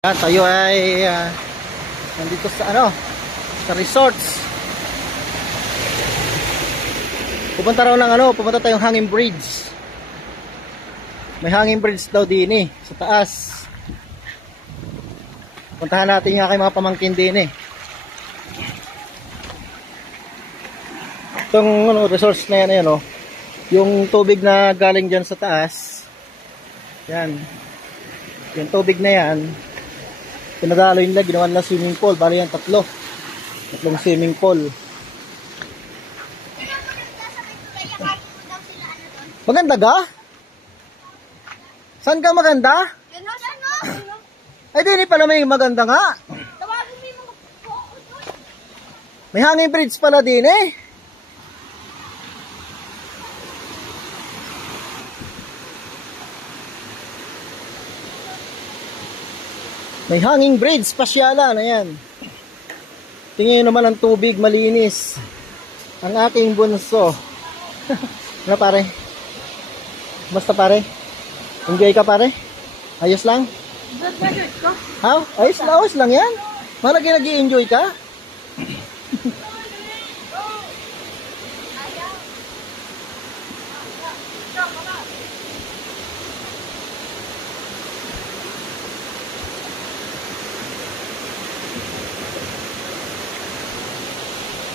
Yan, tayo ay nandito sa sa resorts. Pupunta tayong hanging bridge. May hanging bridge daw din sa taas. Puntahan natin yung aking mga pamangkin din Itong resorts na yan, yung tubig na galing dyan sa taas. Yan. Yung tubig na yan, pinadalo nila, ginawa nila swimming pool. Bali yan, tatlong swimming pool. Maganda ga? Saan ka maganda? Ay, di pala may maganda nga. May hanging bridge pala din May hanging bridge, pasyalan, ayan. Tingin naman ang tubig, malinis. Ang aking bunso. Ano pare? Basta pare? Enjoy ka pare? Ayos lang? Ha? Ayos lang yan. Malagi nag-i-enjoy ka?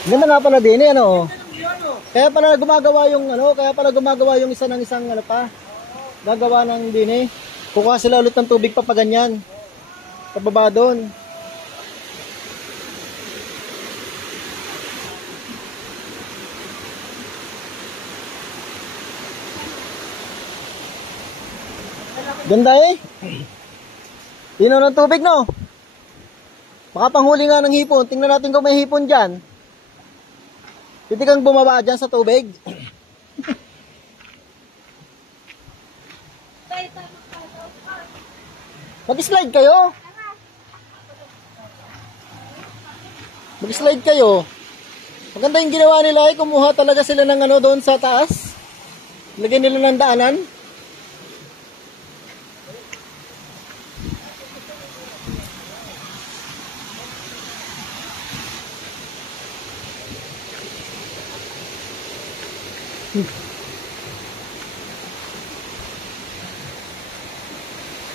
Ganda nga pala din Kaya pala gumagawa yung isa ng isang gagawa ng din Kukuha sila ulit ng tubig pa ganyan. Pababa doon. Ganda Linaw ng tubig Baka panghuli nga ng hipon. Tingnan natin kung may hipon dyan. Pwede kang bumaba dyan sa tubig. Mag-slide kayo. Mag-slide kayo. Maganda yung ginawa nila kumuha talaga sila ng doon sa taas. Lagyan nila ng daanan.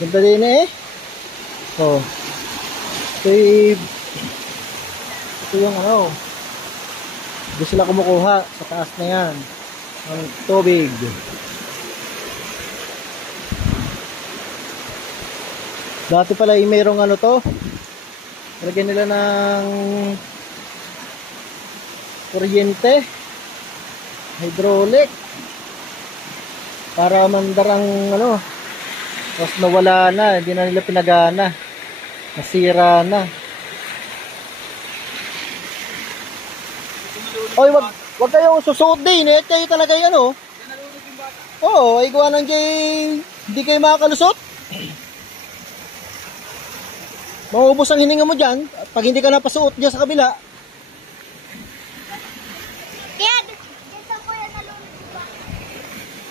Ganda din ito yung hindi sila kumukuha sa taas na yan ng tubig. Dati pala mayroong lagyan nila ng kuryente, hydraulic, para mandarang tapos nawala na, hindi na nila pinagana. Nasira na. Oy, wag kayong susuot din kayo talaga Oo, ay gawa ng hindi kayo makakalusot. Maubos ang hininga mo dyan pag hindi ka napasuot dyan sa kabila.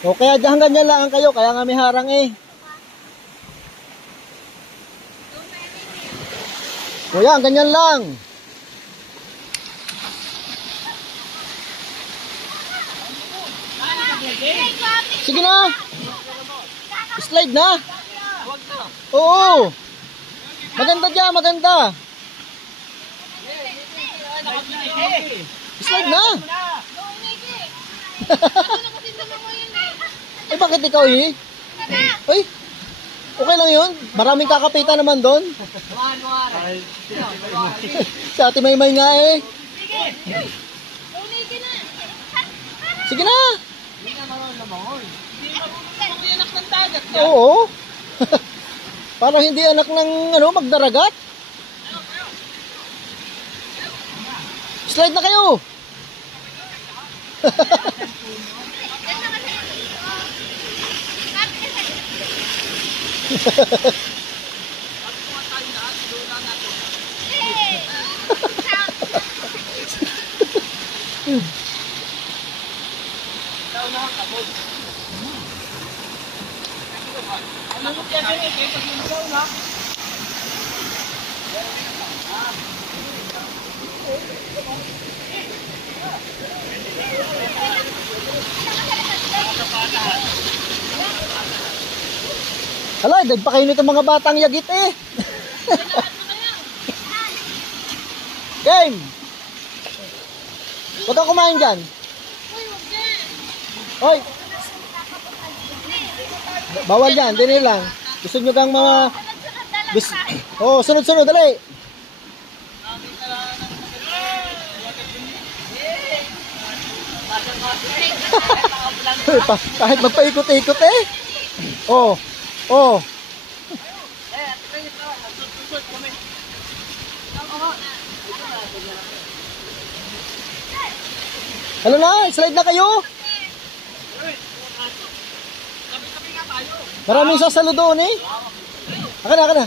O kaya dyan ganyan lang kayo, kaya nga may harang O yan, ganyan lang. Sige na. Slide na. Oo. Maganda dyan, maganda. Slide na. Bakit ikaw Uy. Okay lang yun. Maraming kakapitan naman doon. Sa Ate Maymay nga Sige na. Hindi anak ng dagat. Oo. Parang hindi anak ng magdaragat. Slide na kayo. Hala, pa kayo nito mga batang yagit eh. Game! Huwag kang kumain dyan. Hoy! Bawal dyan, dini lang. Gusto nyo kang mga... Oh, sunod-sunod, dali. Kahit magpaikot-ikot eh. Oh, oh. Ano na, slide na kayo. Maraming sasalo doon eh. Aka na.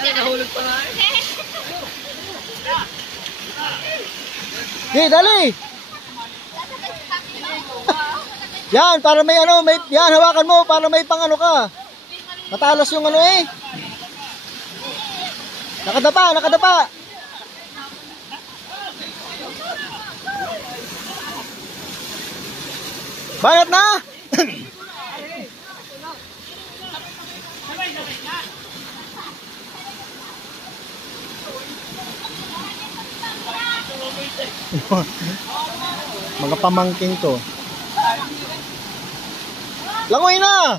Nahulog pa na eh. Di, dali. Yan, para may ano, yan, hawakan mo, para may pang ano ka. Matalas yung ano eh. Nakadapa. Banat na! Mga pamangking to. Langoy na!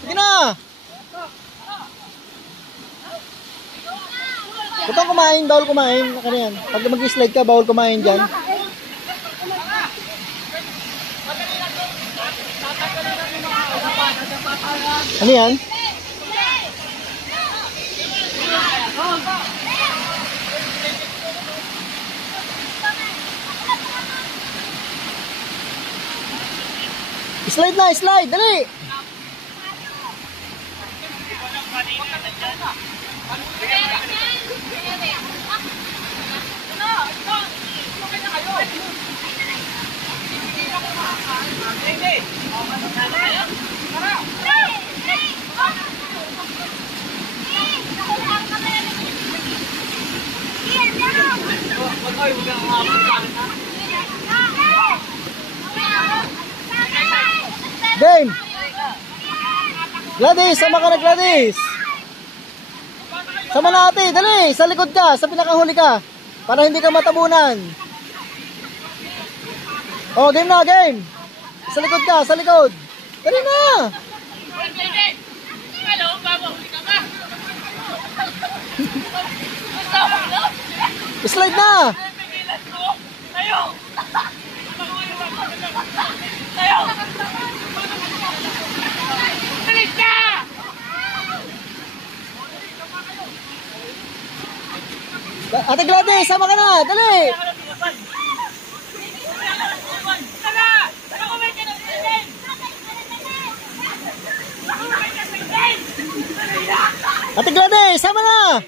Sige na! Butang kumain, bawal kumain. Pag mag-slide ka, bawal kumain dyan. Ano yan? Slide, dali! Game! Gladys, sama ka na Gladys! Sama na ate, dali! Sa likod ka, sa pinakahuli ka. Para hindi ka matabunan. Oh, game na, game! Sa likod ka, sa likod! Dali na! Slide na! Ate Gladys, sama ka na! Dali! Ate Gladys, sama na!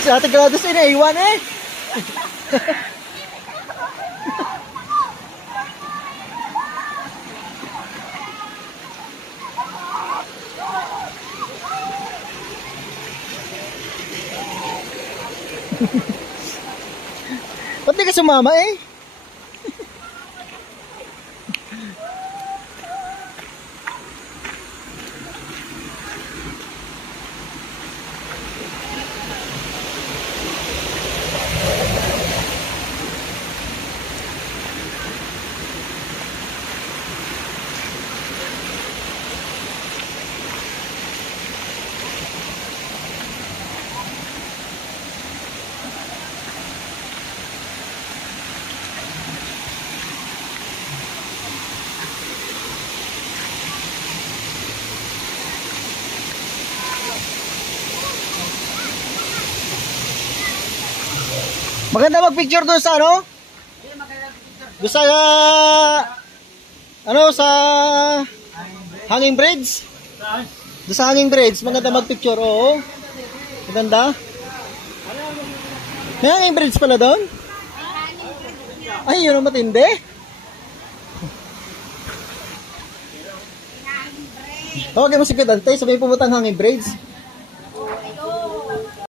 Si Ate Gladys inaiwan eh! Ba't di ka sumama eh? Maganda mag-picture doon sa ano? Doon sa ano sa hanging bridge? Doon sa hanging bridge, maganda mag-picture, oo. Maganda. May hanging bridge pala doon? Ay, yun ang matindi. Okay mo si Kadante, sabihin pumutang hanging bridge.